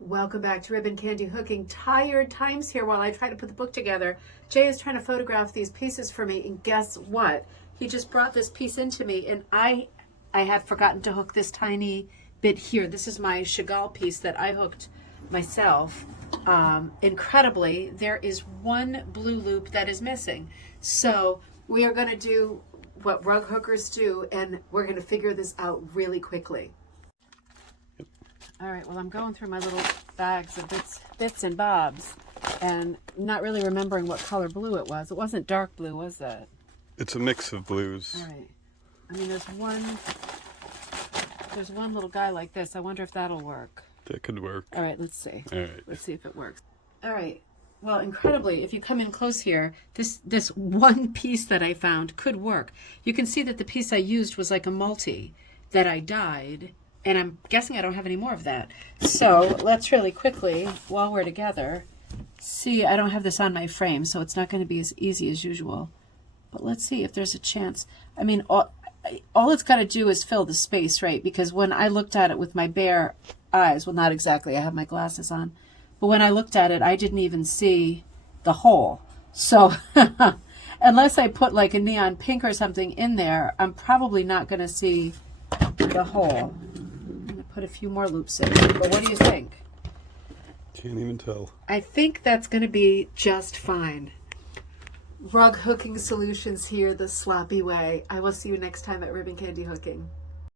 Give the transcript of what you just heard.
Welcome back to Ribbon Candy Hooking. Tired times here while I try to put the book together. Jay is trying to photograph these pieces for me, and guess what? He just brought this piece into me, and I had forgotten to hook this tiny bit here. This is my Chagall piece that I hooked myself. Incredibly, there is one blue loop that is missing. So we are going to do what rug hookers do, and we're going to figure this out really quickly. All right, well, I'm going through my little bags of bits and bobs and not really remembering what color blue it was. It wasn't dark blue, was it? It's a mix of blues. All right. I mean, there's one little guy like this. I wonder if that'll work. That could work. All right, let's see. All right. Let's see if it works. All right. Well, incredibly, if you come in close here, this one piece that I found could work. You can see that the piece I used was like a multi that I dyed. And I'm guessing I don't have any more of that. So let's really quickly, while we're together, see, I don't have this on my frame, so it's not going to be as easy as usual. But let's see if there's a chance. I mean, all it's got to do is fill the space, right? Because when I looked at it with my bare eyes, well, not exactly, I have my glasses on, but when I looked at it, I didn't even see the hole. So unless I put like a neon pink or something in there, I'm probably not going to see the hole. Put a few more loops in. But what do you think? Can't even tell. I think that's going to be just fine. Rug hooking solutions here the sloppy way. I will see you next time at Ribbon Candy Hooking.